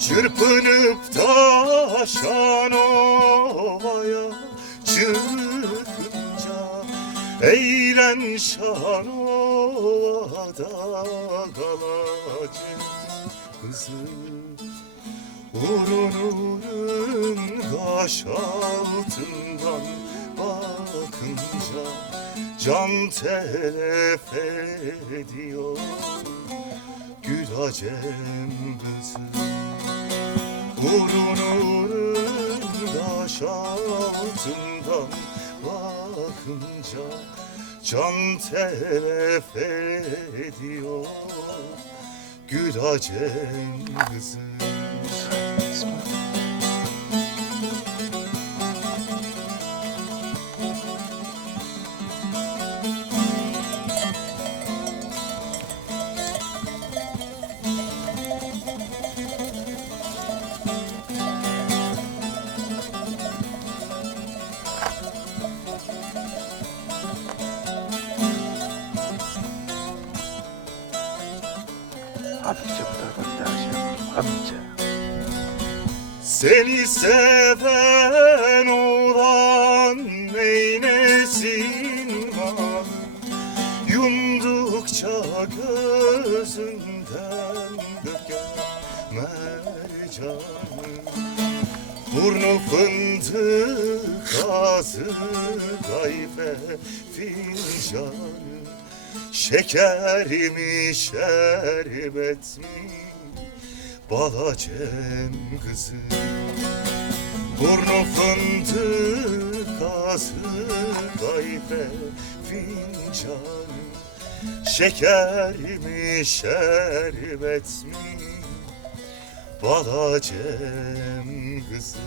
Çırpınıp taşan ovaya çıkınca Eğlen şan ovada kalacak kızım urun kaş altından bakınca Can telef ediyor Gül acem kızım Urun kaş altından bakınca Can telef ediyor. Gül acem Hafifçe bu tarafa bir daha şey yap. Hafifçe. Seni seven olan neylesin var Yumdukça gözünden mercanı Burnu fındık ağzı kayfe fincanı Şeker mi şerbet mi Balacem kızı. Burnu fındık ağzı kayfe fincanı. Şeker mi şerbet mi Balacem kızı